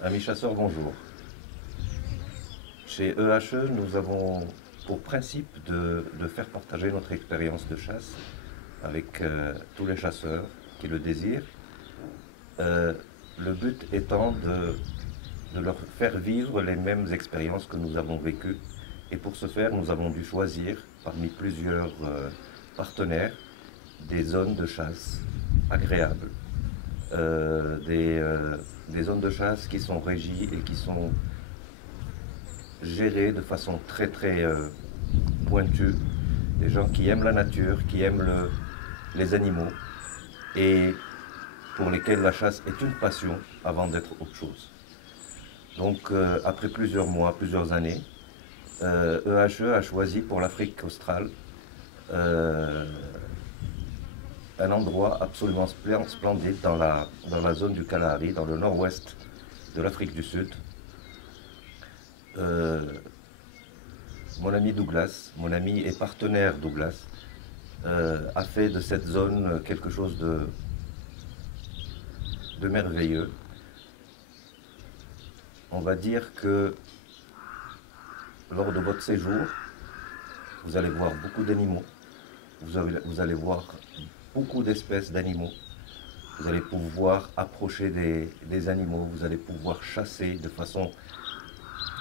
Amis chasseurs, bonjour. Chez EHE, nous avons pour principe de faire partager notre expérience de chasse avec tous les chasseurs qui le désirent. Euh, le but étant de leur faire vivre les mêmes expériences que nous avons vécues. Et pour ce faire, nous avons dû choisir parmi plusieurs partenaires des zones de chasse agréables, des zones de chasse qui sont régies et qui sont gérées de façon très pointue, des gens qui aiment la nature, qui aiment les animaux et pour lesquels la chasse est une passion avant d'être autre chose. Donc après plusieurs mois, plusieurs années, EHE a choisi pour l'Afrique australe un endroit absolument splendide dans la zone du Kalahari, dans le nord-ouest de l'Afrique du Sud. Euh, Mon ami Douglas, mon ami et partenaire Douglas, a fait de cette zone quelque chose de merveilleux. On va dire que lors de votre séjour, vous allez voir beaucoup d'animaux, vous allez voir beaucoup d'espèces d'animaux, vous allez pouvoir approcher des animaux, vous allez pouvoir chasser de façon,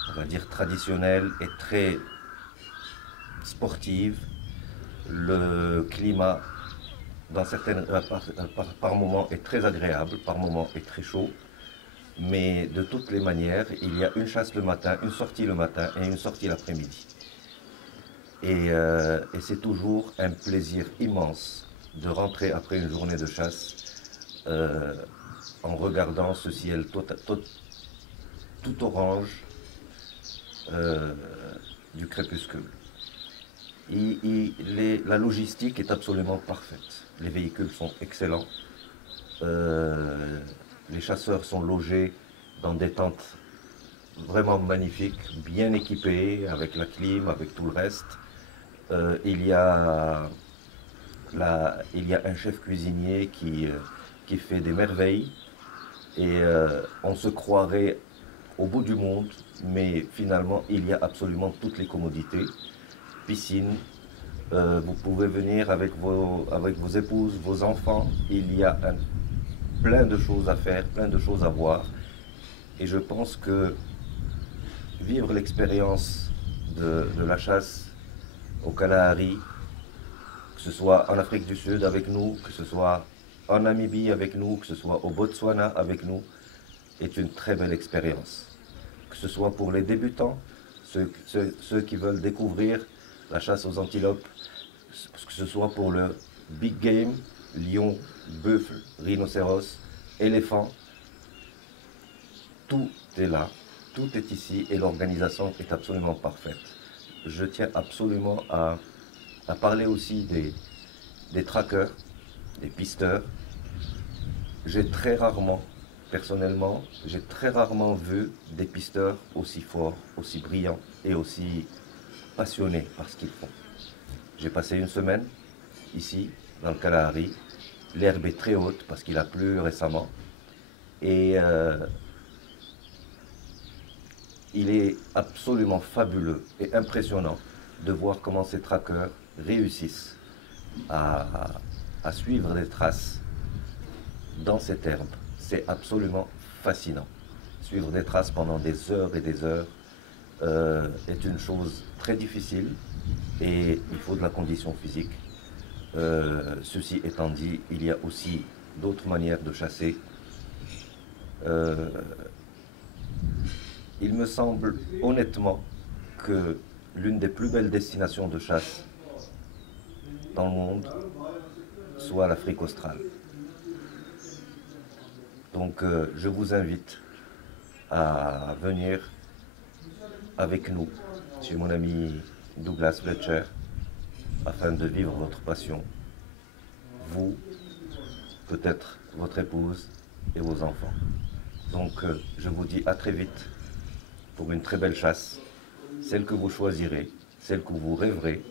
on va dire, traditionnelle et très sportive. Le climat, par moments, est très agréable, par moments est très chaud. Mais de toutes les manières, il y a une chasse le matin, une sortie le matin et une sortie l'après-midi. Et c'est toujours un plaisir immense de rentrer après une journée de chasse euh, en regardant ce ciel tout orange euh, du crépuscule. La logistique est absolument parfaite. Les véhicules sont excellents. Euh, les chasseurs sont logés dans des tentes vraiment magnifiques, bien équipées, avec la clim, avec tout le reste. Il y a un chef cuisinier qui fait des merveilles et on se croirait au bout du monde, mais finalement il y a absolument toutes les commodités. Piscine, vous pouvez venir avec vos épouses, vos enfants, il y a plein de choses à faire, plein de choses à voir. Et je pense que vivre l'expérience de la chasse au Kalahari, que ce soit en Afrique du Sud avec nous, que ce soit en Namibie avec nous, que ce soit au Botswana avec nous, est une très belle expérience. Que ce soit pour les débutants, ceux qui veulent découvrir la chasse aux antilopes, que ce soit pour le big game, lion, buffle, rhinocéros, éléphant, tout est là, tout est ici et l'organisation est absolument parfaite. Je tiens absolument à parler aussi des trackers, des pisteurs. J'ai très rarement, personnellement, j'ai très rarement vu des pisteurs aussi forts, aussi brillants et aussi passionnés par ce qu'ils font. J'ai passé une semaine ici, dans le Kalahari. L'herbe est très haute parce qu'il a plu récemment. Et il est absolument fabuleux et impressionnant de voir comment ces trackers réussissent à, à suivre des traces dans cette herbe. C'est absolument fascinant. Suivre des traces pendant des heures et des heures est une chose très difficile et il faut de la condition physique. Ceci étant dit, il y a aussi d'autres manières de chasser. Euh, il me semble honnêtement que l'une des plus belles destinations de chasse dans le monde soit l'Afrique australe. Donc je vous invite à venir avec nous chez mon ami Douglas Fletcher afin de vivre votre passion. Vous, peut-être votre épouse et vos enfants. Donc je vous dis à très vite pour une très belle chasse, celle que vous choisirez, celle que vous rêverez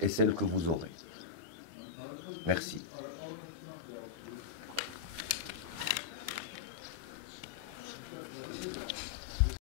et celle que vous aurez. Merci.